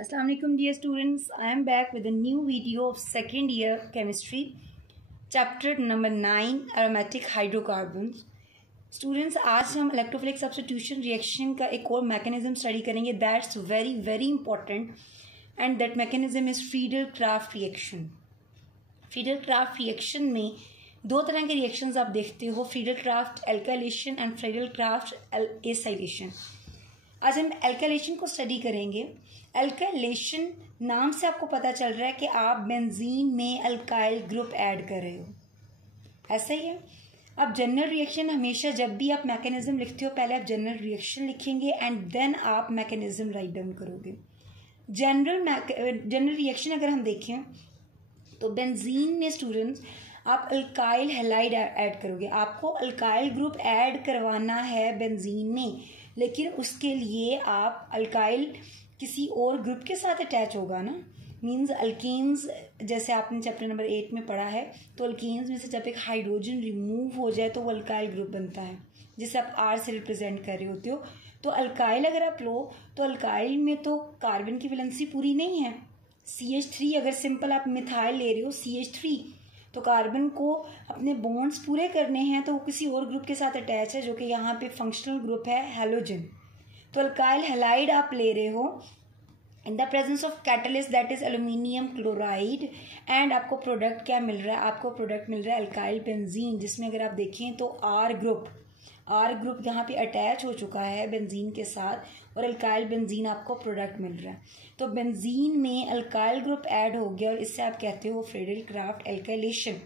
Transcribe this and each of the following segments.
Assalamu alaikum dear students, I am back with a new video of second year chemistry chapter number 9 aromatic hydrocarbons. Students, आज हम electrophilic substitution reaction का एक और mechanism study करेंगे that's very very important and that mechanism is Friedel-Crafts reaction. Friedel-Crafts reaction में दो तरह के रिएक्शंस आप देखते हो, Friedel-Crafts alkylation and Friedel-Crafts acylation. आज हम एल्काइलेशन को स्टडी करेंगे. एल्काइलेशन नाम से आपको पता चल रहा है कि आप बेंजीन में अल्काइल ग्रुप ऐड कर रहे हो, ऐसा ही है. अब जनरल रिएक्शन हमेशा जब भी आप मैकेनिज्म लिखते हो पहले आप जनरल रिएक्शन लिखेंगे एंड देन आप मैकेनिज्म राइट डाउन करोगे. जनरल रिएक्शन अगर हम देखें तो बेंजीन में स्टूडेंट्स आप अल्काइल हैलाइड ऐड करोगे. आपको अल्काइल ग्रुप ऐड करवाना है बेंजीन में, लेकिन उसके लिए आप अल्काइल किसी और ग्रुप के साथ अटैच होगा ना. मींस अल्कीन्स, जैसे आपने चैप्टर नंबर 8 में पढ़ा है, तो अल्कीन्स में से जब एक हाइड्रोजन रिमूव हो जाए तो वो अल्काइल ग्रुप बनता है जिसे आप आर से रिप्रेजेंट कर रहे होते हो. तो अल्काइल अगर आप लो तो अल्काइल में तो कार्बन की वैलेंसी पूरी नहीं है. CH3 अगर सिंपल आप मिथाइल ले रहे हो CH3, तो कार्बन को अपने बॉन्ड्स पूरे करने हैं तो वो किसी और ग्रुप के साथ अटैच है जो कि यहाँ पे फंक्शनल ग्रुप है हैलोजन. तो अल्काइल हैलाइड आप ले रहे हो in the presence of catalyst that is aluminium chloride and आपको प्रोडक्ट क्या मिल रहा है, आपको प्रोडक्ट मिल रहा है अल्काइल बेंजीन, जिसमें अगर आप देखें तो आर ग्रुप यहाँ पे अटैच हो चुका है बेंजीन के साथ और अल्काइल बेंजीन आपको प्रोडक्ट मिल रहा है. तो बेंजीन में अल्काइल ग्रुप ऐड हो गया और इससे आप कहते हो Friedel-Crafts alkylation.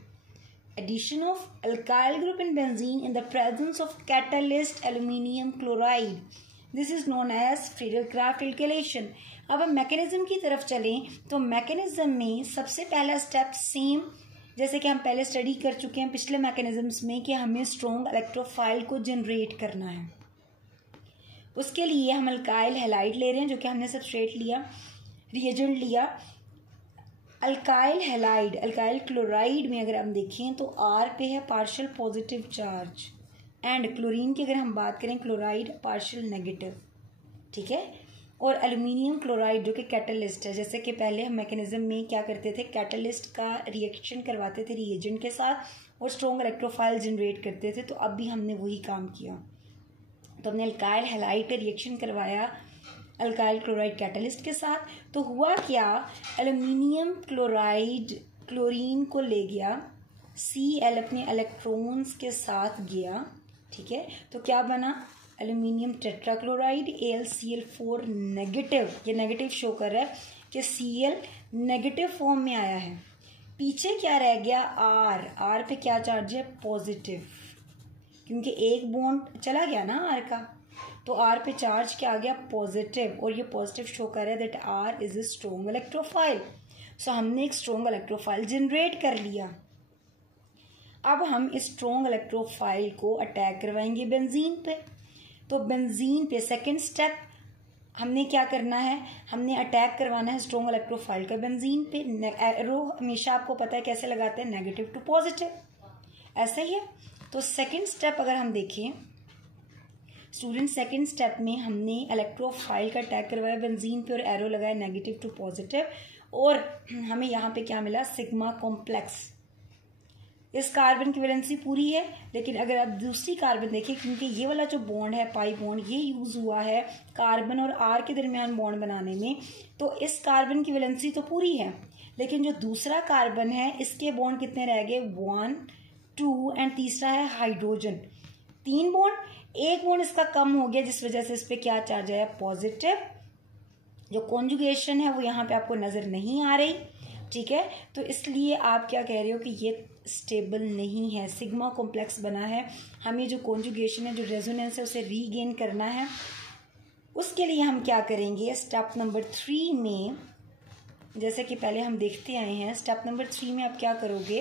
Addition of alkyl group in benzene in the presence of catalyst aluminium chloride. This is known as Friedel-Crafts alkylation. अब हम मैकेनिज्म की तरफ चलें तो मैकेनिज्म में सबसे पहला स्टेप सेम जैसे कि हम पहले स्टडी कर चुके हैं पिछले मैकेनिज्म्स में कि हमें स्ट्रॉन्ग इलेक्ट्रोफाइल को जनरेट करना है. उसके लिए हम अल्काइल हैलाइड ले रहे हैं जो कि हमने सबस्ट्रेट लिया, रिएजेंट लिया. अल्काइल हैलाइड अल्काइल क्लोराइड में अगर हम देखें तो आर पे है partial positive charge and chlorine की अगर हम बात करें क्लोराइड पार्शियल नेगेटिव, ठीक है. और एल्यूमिनियम क्लोराइड जो कि कैटलिस्ट है, जैसे कि पहले हम मैकेनिज्म में क्या करते थे, कैटलिस्ट का रिएक्शन करवाते थे रिएजेंट के साथ और स्ट्रॉन्ग इलेक्ट्रोफाइल जनरेट करते थे. तो अब भी हमने वही काम किया. तो हमने अल्काइल हैलाइड का रिएक्शन करवाया अल्काइल क्लोराइड कैटलिस्ट के साथ. तो हुआ क्या, एल्यूमिनियम क्लोराइड क्लोरीन को ले गया, Cl अपने इलेक्ट्रॉन्स के साथ गया, ठीक है. तो क्या बना, एल्यूमिनियम टेट्राक्लोराइड AlCl4 नेगेटिव. ये नेगेटिव शो कर रहा है कि Cl नेगेटिव फॉर्म में आया है. पीछे क्या रह गया, R पे क्या चार्ज है, पॉजिटिव, क्योंकि एक बॉन्ड चला गया ना R का, तो R पे चार्ज क्या आ गया, पॉजिटिव. और ये पॉजिटिव शो कर रहा है that R is a strong electrophile. So हमने एक स्ट्रॉन्ग इलेक्ट्रोफाइल जनरेट कर लिया. अब हम इस स्ट्रॉन्ग इलेक्ट्रोफाइल को अटैक करवाएंगे बेंजीन पे. तो बेंजीन पे सेकेंड स्टेप हमने क्या करना है, हमने अटैक करवाना है स्ट्रॉन्ग इलेक्ट्रोफाइल का बेंजीन पे. एरो हमेशा आपको पता है कैसे लगाते हैं, नेगेटिव टू पॉजिटिव, ऐसा ही है. तो सेकेंड स्टेप अगर हम देखें स्टूडेंट, सेकेंड स्टेप में हमने इलेक्ट्रोफाइल का अटैक करवाया बेंजीन पे और एरो लगाया नेगेटिव टू पॉजिटिव और हमें यहाँ पे क्या मिला, सिग्मा कॉम्प्लेक्स. इस कार्बन की वैलेंसी पूरी है, लेकिन अगर आप दूसरी कार्बन देखें, क्योंकि ये वाला जो बॉन्ड है पाई बॉन्ड ये यूज हुआ है कार्बन और आर के दरमियान बॉन्ड बनाने में, तो इस कार्बन की वैलेंसी तो पूरी है, लेकिन जो दूसरा कार्बन है इसके बॉन्ड कितने रह गए, 1 2 एंड तीसरा है हाइड्रोजन, 3 बॉन्ड. एक बॉन्ड इसका कम हो गया जिस वजह से इस पे क्या चार्ज आया, पॉजिटिव. जो कॉन्जुगेशन है वो यहाँ पे आपको नजर नहीं आ रही, ठीक है. तो इसलिए आप क्या कह रहे हो कि ये स्टेबल नहीं है, सिग्मा कॉम्प्लेक्स बना है. हमें जो कॉन्जुगेशन है, जो रेजोनेंस है, उसे रीगेन करना है. उसके लिए हम क्या करेंगे, स्टेप नंबर 3 में जैसे कि पहले हम देखते आए हैं, स्टेप नंबर 3 में आप क्या करोगे,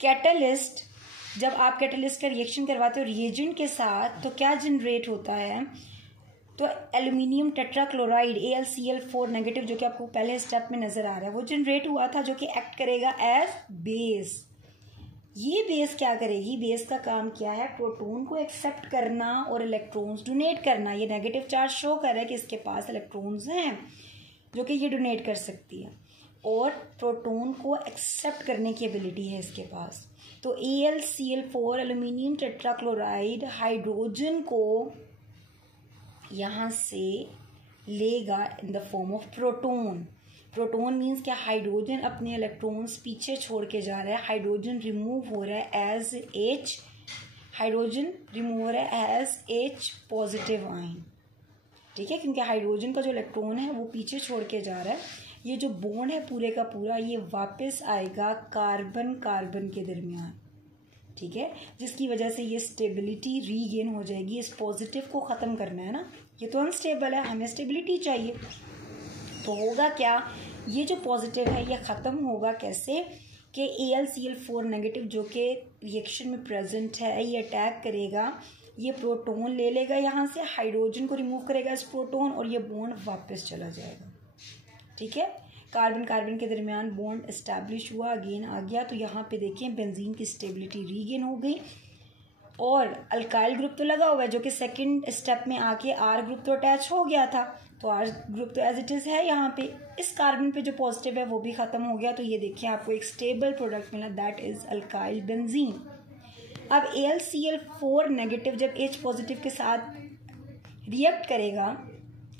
कैटलिस्ट, जब आप कैटलिस्ट का रिएक्शन करवाते हो रिएजेंट के साथ तो क्या जनरेट होता है, तो एल्यूमिनियम टेट्राक्लोराइड AlCl4 नेगेटिव जो कि आपको पहले स्टेप में नजर आ रहा है वो जनरेट हुआ था, जो कि एक्ट करेगा एज बेस. ये बेस क्या करेगी, बेस का काम क्या है, प्रोटॉन को एक्सेप्ट करना और इलेक्ट्रॉन्स डोनेट करना। ये नेगेटिव चार्ज शो कर रहा है कि इसके पास इलेक्ट्रॉन्स हैं जो कि ये डोनेट कर सकती है, और प्रोटॉन को एक्सेप्ट करने की एबिलिटी है इसके पास। तो AlCl4 एल्यूमिनियम टेट्राक्लोराइड हाइड्रोजन को यहाँ से लेगा in the form of proton. Proton means क्या, हाइड्रोजन अपने इलेक्ट्रॉन्स पीछे छोड़ के जा रहा है, हाइड्रोजन रिमूव हो रहा है एज H, हाइड्रोजन रिमूव हो रहा है एज H पॉजिटिव आयन, ठीक है, क्योंकि हाइड्रोजन का जो इलेक्ट्रॉन है वो पीछे छोड़ के जा रहा है। ये जो बॉन्ड है पूरे का पूरा ये वापस आएगा कार्बन कार्बन के दरमियान, ठीक है, जिसकी वजह से ये स्टेबिलिटी रीगेन हो जाएगी। इस पॉजिटिव को ख़त्म करना है ना, ये तो अनस्टेबल है, हमें स्टेबिलिटी चाहिए। तो होगा क्या, ये जो पॉजिटिव है ये ख़त्म होगा कैसे कि AlCl4 नेगेटिव जो कि रिएक्शन में प्रेजेंट है ये अटैक करेगा, ये प्रोटॉन ले लेगा यहाँ से, हाइड्रोजन को रिमूव करेगा इस प्रोटॉन, और ये बॉन्ड वापस चला जाएगा, ठीक है। कार्बन कार्बन के दरमियान बॉन्ड इस्टेब्लिश हुआ, अगेन आ गया। तो यहाँ पे देखें बेंजीन की स्टेबिलिटी रीगेन हो गई, और अल्काइल ग्रुप तो लगा हुआ है जो कि सेकंड स्टेप में आके R ग्रुप तो अटैच हो गया था, तो R ग्रुप तो एज इट इज़ है यहाँ पे। इस कार्बन पे जो पॉजिटिव है वो भी ख़त्म हो गया, तो ये देखिए आपको एक स्टेबल प्रोडक्ट मिला, दैट इज़ अल्काइल बेंजीन। अब AlCl4 नेगेटिव जब H पॉजिटिव के साथ रिएक्ट करेगा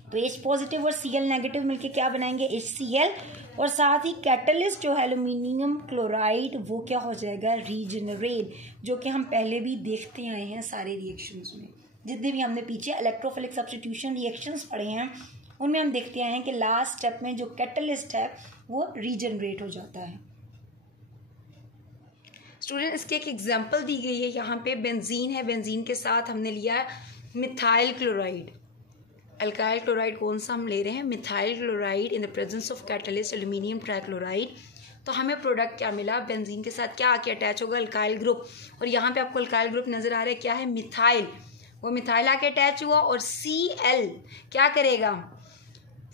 तो H पॉजिटिव और Cl नेगेटिव मिलके क्या बनाएंगे, HCl, और साथ ही कैटलिस्ट जो है एल्यूमिनियम क्लोराइड वो क्या हो जाएगा, रीजनरेट, जो कि हम पहले भी देखते आए हैं सारे रिएक्शंस में, जितने भी हमने पीछे इलेक्ट्रोफिलिक सब्स्टिट्यूशन रिएक्शंस पढ़े हैं उनमें हम देखते आए हैं कि लास्ट स्टेप में जो कैटलिस्ट है वो रीजनरेट हो जाता है। स्टूडेंट इसके एक एग्जांपल दी गई है, यहाँ पे बेंजीन है, बेंजीन के साथ हमने लिया मिथाइल क्लोराइड। अल्काइल क्लोराइड कौन सा हम ले रहे हैं, methyl chloride in the presence of catalyst aluminium trichloride. तो हमें प्रोडक्ट क्या मिला, बेंजीन के साथ क्या आके अटैच होगा, अल्काइल ग्रुप, और यहाँ पे आपको अल्काइल ग्रुप नजर आ रहा है, क्या है, मिथाइल, वो मिथाइल आके अटैच हुआ, और Cl क्या करेगा,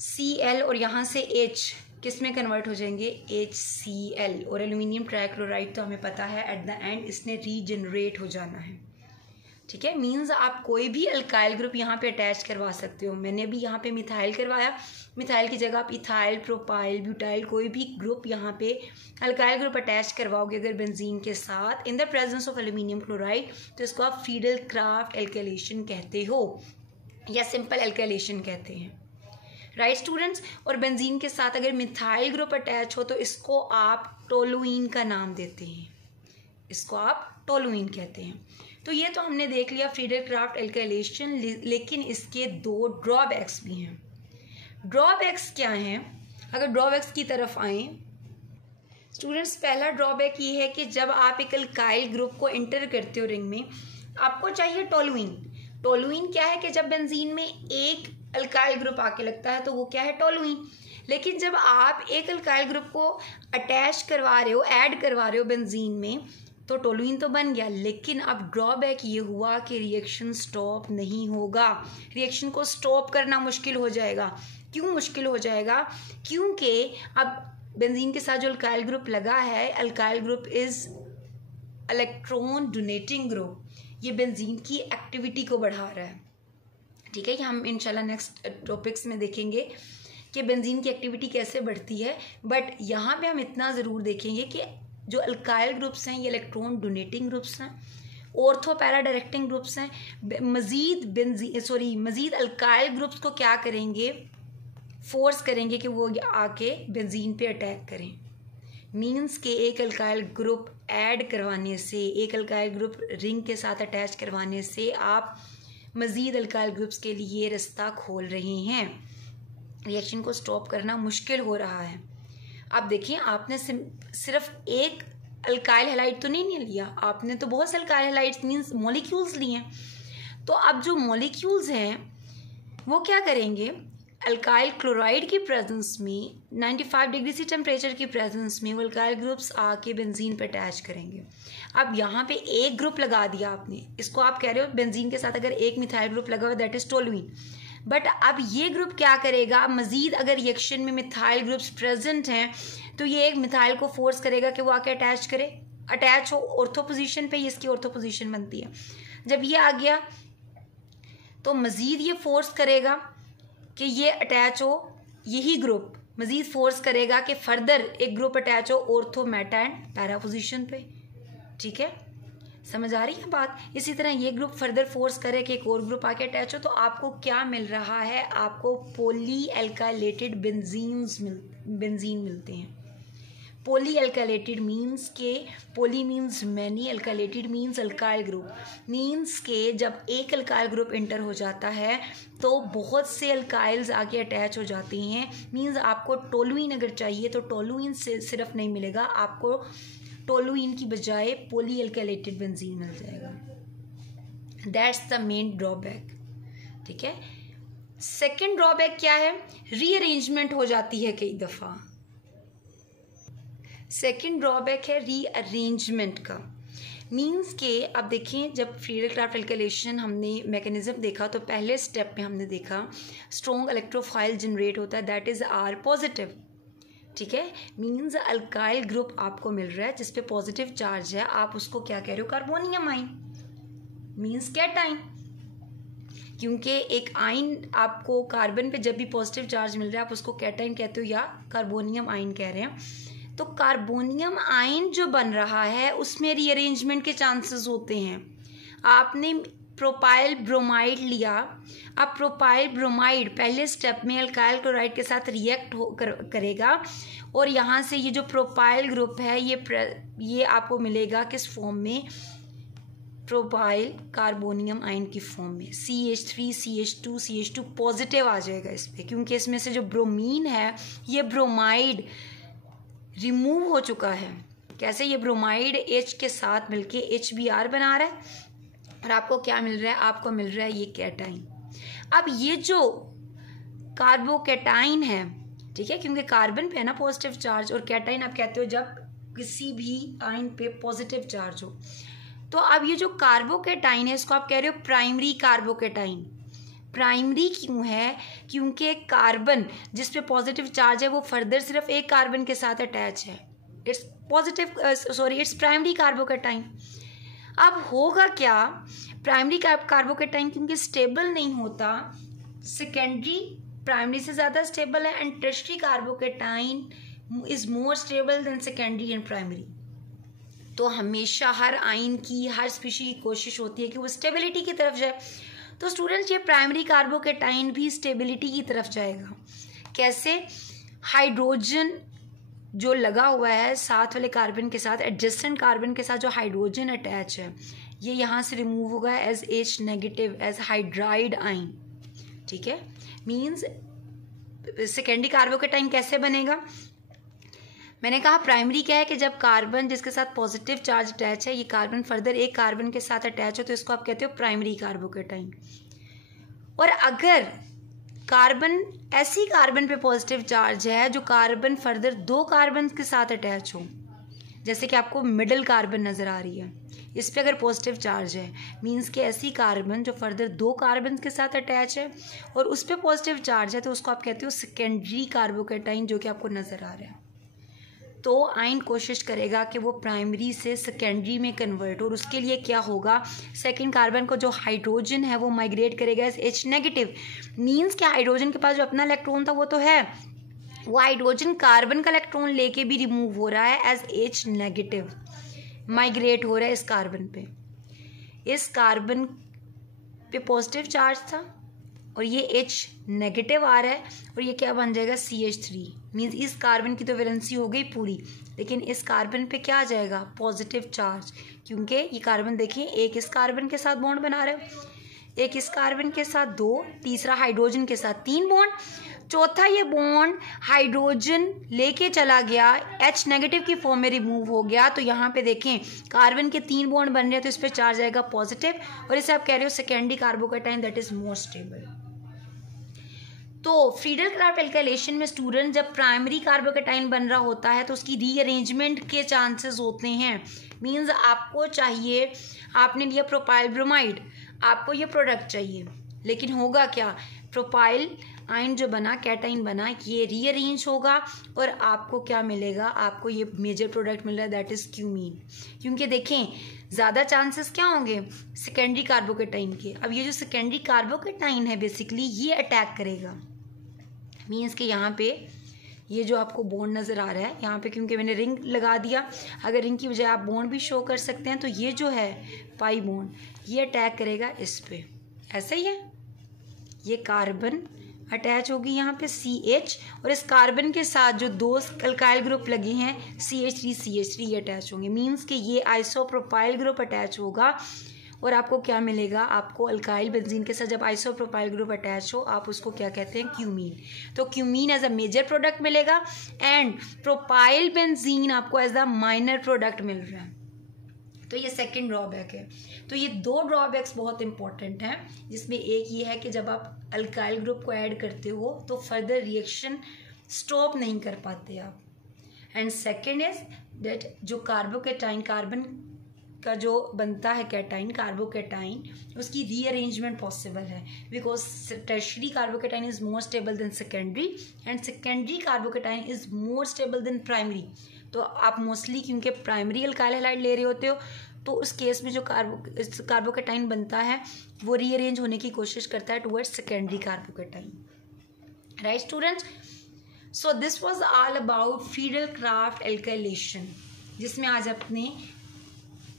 Cl, और यहाँ से H किस में कन्वर्ट हो जाएंगे, HCl, और एल्यूमिनियम ट्राइक्लोराइड तो हमें पता है एट द एंड इसने रीजनरेट हो जाना है, ठीक है। मीन्स आप कोई भी अल्काइल ग्रुप यहाँ पे अटैच करवा सकते हो। मैंने भी यहाँ पे मिथाइल करवाया, मिथाइल की जगह आप इथाइल, प्रोपाइल, ब्यूटाइल कोई भी ग्रुप यहाँ पे अल्काइल ग्रुप अटैच करवाओगे अगर बेंजीन के साथ in the presence of aluminium chloride, तो इसको आप फ्रीडल क्राफ्ट एल्काइलेशन कहते हो या सिंपल एल्काइलेशन कहते हैं, राइट स्टूडेंट्स। और बेंजीन के साथ अगर मिथाइल ग्रुप अटैच हो तो इसको आप टोलुइन का नाम देते हैं, इसको आप टोलुइन कहते हैं। तो ये तो हमने देख लिया फ्रीडल क्राफ्ट एल्काइलेशन, लेकिन इसके दो ड्रॉबैक्स भी हैं। ड्रॉबैक्स क्या हैं, अगर ड्रॉबैक्स की तरफ आए स्टूडेंट्स, पहला ड्रॉबैक ये है कि जब आप एक अल्काइल ग्रुप को एंटर करते हो रिंग में, आपको चाहिए टोलुइन। टोलुइन क्या है कि जब बेंजीन में एक अल्काइल ग्रुप आके लगता है तो वो क्या है, टोलुइन। लेकिन जब आप एक अल्काइल ग्रुप को अटैच करवा रहे हो, ऐड करवा रहे हो बेंजीन में, तो टोलुइन तो बन गया, लेकिन अब ड्रॉबैक ये हुआ कि रिएक्शन स्टॉप नहीं होगा, रिएक्शन को स्टॉप करना मुश्किल हो जाएगा। क्यों मुश्किल हो जाएगा, क्योंकि अब बेंजीन के साथ जो अल्काइल ग्रुप लगा है, alkyl group is electron donating group, ये बेंजीन की एक्टिविटी को बढ़ा रहा है, ठीक है। कि हम इंशाल्लाह नेक्स्ट टॉपिक्स में देखेंगे कि बेंजीन की एक्टिविटी कैसे बढ़ती है, बट यहाँ पे हम इतना ज़रूर देखेंगे कि जो अल्काइल ग्रुप्स हैं ये इलेक्ट्रॉन डोनेटिंग ग्रुप्स हैं, ऑर्थो पैरा डायरेक्टिंग ग्रुप्स हैं। मज़ीद अल्काइल ग्रुप्स को क्या करेंगे, फोर्स करेंगे कि वो आके बेंजीन पे अटैक करें। मीन्स के एक अल्काइल ग्रुप ऐड करवाने से, एक अल्काइल ग्रुप रिंग के साथ अटैच करवाने से आप मज़ीद अल्काइल ग्रुप्स के लिए रास्ता खोल रहे हैं, रिएक्शन को स्टॉप करना मुश्किल हो रहा है। आप देखिए, आपने सिर्फ एक अल्काइल हैलाइड तो नहीं लिया, आपने तो बहुत से अल्काइल हैलाइड्स मीन्स मॉलिक्यूल्स लिए हैं। तो अब जो मॉलिक्यूल्स हैं वो क्या करेंगे, अल्काइल क्लोराइड की प्रेजेंस में 95 डिग्री सी टेम्परेचर की प्रेजेंस में वो अल्काइल ग्रुप्स आके बेंजीन पे अटैच करेंगे। अब यहाँ पे एक ग्रुप लगा दिया आपने, इसको आप कह रहे हो बेंजीन के साथ अगर एक मिथाइल ग्रुप लगा हुआ दैट इज टोलुइन, बट अब ये ग्रुप क्या करेगा, मजीद अगर रिएक्शन में मिथाइल ग्रुप्स प्रेजेंट हैं तो ये एक मिथाइल को फोर्स करेगा कि वो आके अटैच करे अटैच हो ऑर्थो पोजीशन पे, ये इसकी ऑर्थो पोजीशन बनती है। जब ये आ गया तो मज़ीद ये फोर्स करेगा कि ये अटैच हो, यही ग्रुप मज़ीद फोर्स करेगा कि फर्दर एक ग्रुप अटैच हो ortho, Meta and para position पे। ठीक है, समझ आ रही है बात। इसी तरह ये ग्रुप फर्दर फोर्स करे कि एक और ग्रुप आके अटैच हो, तो आपको क्या मिल रहा है, आपको पॉली एल्काइलेटेड बेंजीन मिलते हैं। पॉली एल्काइलेटेड मीन्स के, poly means many, alkylated means alkyl group, means के जब एक अल्काइल ग्रुप इंटर हो जाता है तो बहुत से अल्काइल्स आके अटैच हो जाते हैं। मीन्स आपको टोलुइन अगर चाहिए तो टोलुइन से सिर्फ नहीं मिलेगा, आपको टोलुइन की बजाय पॉली एल्काइलेटेड बेंजीन मिल जाएगा। That's the main drawback. ठीक है, सेकेंड ड्रॉबैक क्या है, रीअरेंजमेंट हो जाती है कई दफ़ा। सेकेंड ड्रॉबैक है रीअरेंजमेंट का। मीन्स के अब देखें, जब फ्रीडल-क्राफ्ट एल्काइलेशन हमने मैकेनिज्म देखा तो पहले स्टेप में हमने देखा स्ट्रॉन्ग इलेक्ट्रोफाइल जनरेट होता है, दैट इज़ आर पॉजिटिव। ठीक है, मीन्स अल्काइल ग्रुप आपको मिल रहा है जिस पे पॉजिटिव चार्ज है, आप उसको क्या कह रहे हो, कार्बोनियम आइन, मीन्स कैटाइन। क्योंकि एक आइन आपको कार्बन पे जब भी पॉजिटिव चार्ज मिल रहा है आप उसको कैटाइन कहते हो या कार्बोनियम आइन कह रहे हैं। तो कार्बोनियम आइन जो बन रहा है उसमें रीअरेंजमेंट के चांसेस होते हैं। आपने प्रोपाइल ब्रोमाइड लिया, अब प्रोपाइल ब्रोमाइड पहले स्टेप में अल्काइल क्लोराइड के साथ रिएक्ट करेगा और यहाँ से ये जो प्रोपाइल ग्रुप है ये आपको मिलेगा किस फॉर्म में, प्रोपाइल कार्बोनियम आइन की फॉर्म में, CH3 CH2 CH2 पॉजिटिव आ जाएगा इस पर, क्योंकि इसमें से जो ब्रोमीन है ये ब्रोमाइड रिमूव हो चुका है। कैसे, ये ब्रोमाइड H के साथ मिलके HBr बना रहा है और आपको क्या मिल रहा है, आपको मिल रहा है ये कैटाइन। अब ये जो कार्बोकैटाइन है, ठीक है, क्योंकि कार्बन पे है ना पॉजिटिव चार्ज, और कैटाइन आप कहते हो जब किसी भी आयन पे पॉजिटिव चार्ज हो। तो अब ये जो कार्बोकैटाइन है इसको आप कह रहे हो प्राइमरी कार्बोकैटाइन। प्राइमरी क्यों है, क्योंकि कार्बन जिस पे पॉजिटिव चार्ज है वो फर्दर सिर्फ एक कार्बन के साथ अटैच है, इट्स प्राइमरी कार्बोकैटाइन। अब होगा क्या, प्राइमरी कार्बोकैटाइन क्योंकि स्टेबल नहीं होता, सेकेंडरी प्राइमरी से ज़्यादा स्टेबल है, and tertiary carbocation is more stable then secondary and primary. तो हमेशा हर आइन की, हर स्पीशी की कोशिश होती है कि वो स्टेबिलिटी की तरफ जाए। तो स्टूडेंट्स ये प्राइमरी कार्बोकैटाइन भी स्टेबिलिटी की तरफ जाएगा। कैसे, हाइड्रोजन जो लगा हुआ है साथ वाले कार्बन के साथ, एडजेसेंट कार्बन के साथ जो हाइड्रोजन अटैच है ये यहाँ से रिमूव होगा as H negative, as hydride ion. ठीक है, मीन्स सेकेंडरी कार्बोकैटाइन कैसे बनेगा, मैंने कहा प्राइमरी क्या है कि जब कार्बन जिसके साथ पॉजिटिव चार्ज अटैच है, ये कार्बन फर्दर एक कार्बन के साथ अटैच हो तो इसको आप कहते हो प्राइमरी कार्बोकैटाइन। और अगर कार्बन ऐसी कार्बन पे पॉजिटिव चार्ज है जो कार्बन फर्दर दो कार्बन के साथ अटैच हो, जैसे कि आपको मिडिल कार्बन नज़र आ रही है, इस पे अगर पॉजिटिव चार्ज है, मीन्स कि ऐसी कार्बन जो फर्दर दो कार्बन के साथ अटैच है और उस पर पॉजिटिव चार्ज है, तो उसको आप कहते हो सेकेंडरी कार्बोकैटाइन, जो कि आपको नज़र आ रहा है। तो आयन कोशिश करेगा कि वो प्राइमरी से सेकेंडरी में कन्वर्ट हो, और उसके लिए क्या होगा, सेकंड कार्बन को जो हाइड्रोजन है वो माइग्रेट करेगा एज H नेगेटिव। मीन्स कि हाइड्रोजन के पास जो अपना इलेक्ट्रॉन था वो तो है, वो हाइड्रोजन कार्बन का इलेक्ट्रॉन लेके भी रिमूव हो रहा है एज H नेगेटिव, माइग्रेट हो रहा है इस कार्बन पे। इस कार्बन पे पॉजिटिव चार्ज था और ये H नेगेटिव आ रहा है और ये क्या बन जाएगा, CH3। मीन्स इस कार्बन की तो वैलेंसी हो गई पूरी, लेकिन इस कार्बन पे क्या आ जाएगा, पॉजिटिव चार्ज, क्योंकि ये कार्बन देखिए एक इस कार्बन के साथ बॉन्ड बना रहे हो, एक इस कार्बन के साथ दो, तीसरा हाइड्रोजन के साथ तीन बॉन्ड, चौथा ये बॉन्ड हाइड्रोजन लेके चला गया, H नेगेटिव की फॉर्म में रिमूव हो गया। तो यहाँ पे देखें कार्बन के तीन बॉन्ड बन रहे हैं तो इस पर चार्ज आएगा पॉजिटिव, और इसे आप कह रहे हो secondary carbocation, that is more stable. तो फ्रीडल-क्राफ्ट एल्काइलेशन में स्टूडेंट जब प्राइमरी कार्बोकैटाइन बन रहा होता है तो उसकी रीअरेंजमेंट के चांसेस होते हैं। मीन्स आपको चाहिए, आपने लिया प्रोपाइल ब्रोमाइड, आपको ये प्रोडक्ट चाहिए, लेकिन होगा क्या, प्रोपाइल आयन जो बना, कैटाइन बना, ये रीअरेंज होगा और आपको क्या मिलेगा, आपको ये मेजर प्रोडक्ट मिल रहा है, दैट इज क्यूमीन। क्योंकि देखें ज़्यादा चांसेस क्या होंगे सेकेंडरी कार्बोकेटाइन के। अब ये जो सेकेंडरी कार्बोकेटाइन है बेसिकली ये अटैक करेगा, मीन्स कि यहाँ पे ये जो आपको बॉन्ड नज़र आ रहा है यहाँ पे, क्योंकि मैंने रिंग लगा दिया, अगर रिंग की बजाय आप बॉन्ड भी शो कर सकते हैं, तो ये जो है पाई बॉन्ड ये अटैक करेगा इस पे, ऐसा ही है। ये कार्बन अटैच होगी यहाँ पे CH, और इस कार्बन के साथ जो दो अल्काइल ग्रुप लगे हैं CH3 ये अटैच होंगे, मीन्स कि ये आइसोप्रोपाइल ग्रुप अटैच होगा। और आपको क्या मिलेगा, आपको अल्काइल बेंजीन के साथ जब आइसोप्रोपाइल ग्रुप अटैच हो, आप उसको क्या कहते हैं, क्यूमीन। तो cumene as a major product मिलेगा एंड प्रोपाइल बेंजीन आपको एज अ माइनर प्रोडक्ट मिल रहा है। तो ये सेकंड ड्रॉबैक है। तो ये दो ड्रॉबैक्स बहुत इंपॉर्टेंट हैं, जिसमें एक ये है कि जब आप अल्काइल ग्रुप को ऐड करते हो तो फर्दर रिएक्शन स्टॉप नहीं कर पाते आप। एंड सेकंड इज दैट जो कार्बोकेटाइन, कार्बन का जो बनता है कैटाइन, कार्बोकेटाइन, उसकी रीअरेंजमेंट पॉसिबल है because tertiary carbocation is more stable then secondary and secondary carbocation is more stable then primary. तो आप मोस्टली क्योंकि प्राइमरी अल्काइल हैलाइड ले रहे होते हो, तो उस केस में जो कार्बोकेटाइन बनता है वो रीअरेंज होने की कोशिश करता है towards secondary carbocation. Right students, so this was all about Friedel Crafts alkylation, जिसमें आज अपने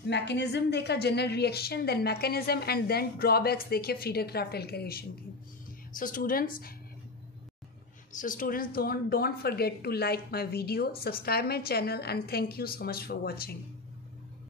मैकेनिज्म देखा, general reaction, then mechanism and then drawbacks देखे फ्रीडल-क्राफ्ट एल्काइलेशन की। So students don't forget to like my video, subscribe my channel and thank you so much for watching.